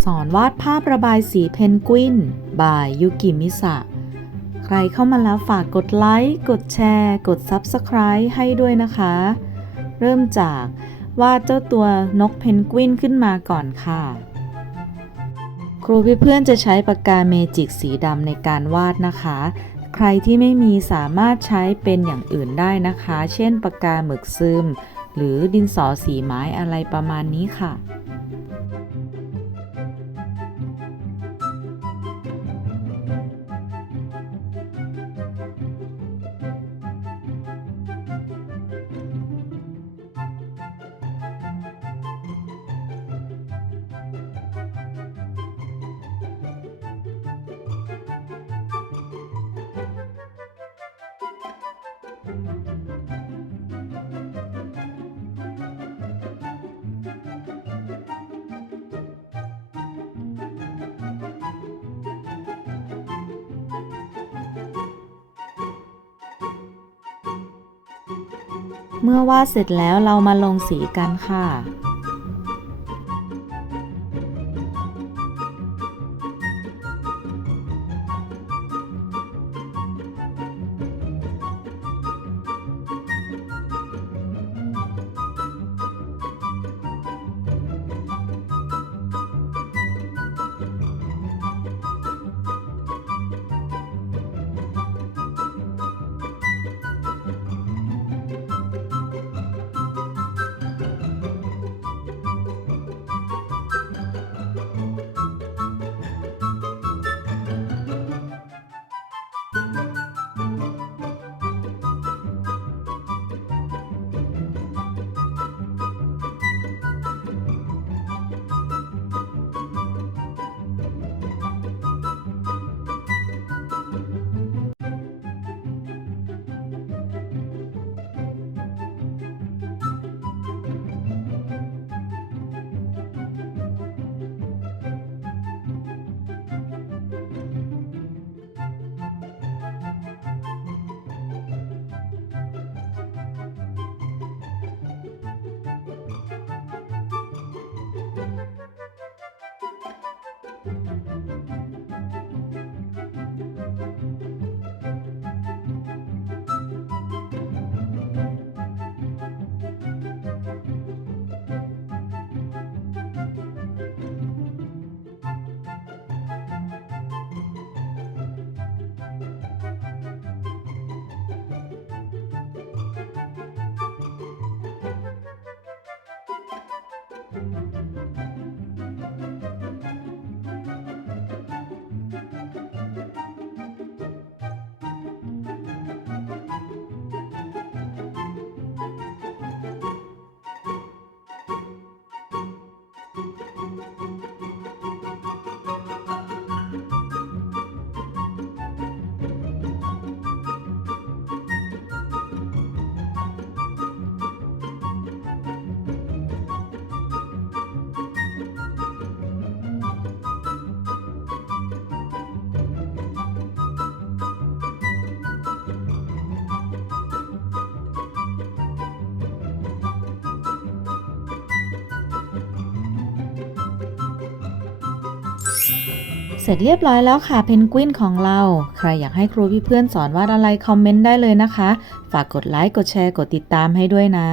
สอนวาดภาพระบายสีเพนกวิน บายยุกิมิสะ ใครเข้ามาแล้วฝากกดไลค์ กดแชร์ กด Subscribe ให้ด้วยนะคะ เริ่มจากวาดเจ้าตัวนกเพนกวินขึ้นมาก่อนค่ะ ครูเพื่อนๆจะใช้ปากกาเมจิกสีดำในการวาดนะคะ ใครที่ไม่มีสามารถใช้เป็นอย่างอื่นได้นะคะ เช่นปากกาหมึกซึม หรือดินสอสีไม้อะไรประมาณนี้ค่ะ เมื่อวาดเสร็จแล้วเรามาลงสีกันค่ะ Música เสร็จเรียบร้อยแล้วค่ะเพนกวินของเรา ใครอยากให้ครูพี่เพื่อนสอนวาดอะไรคอมเมนต์ได้เลยนะคะ ฝากกดไลค์กดแชร์กดติดตามให้ด้วยนะ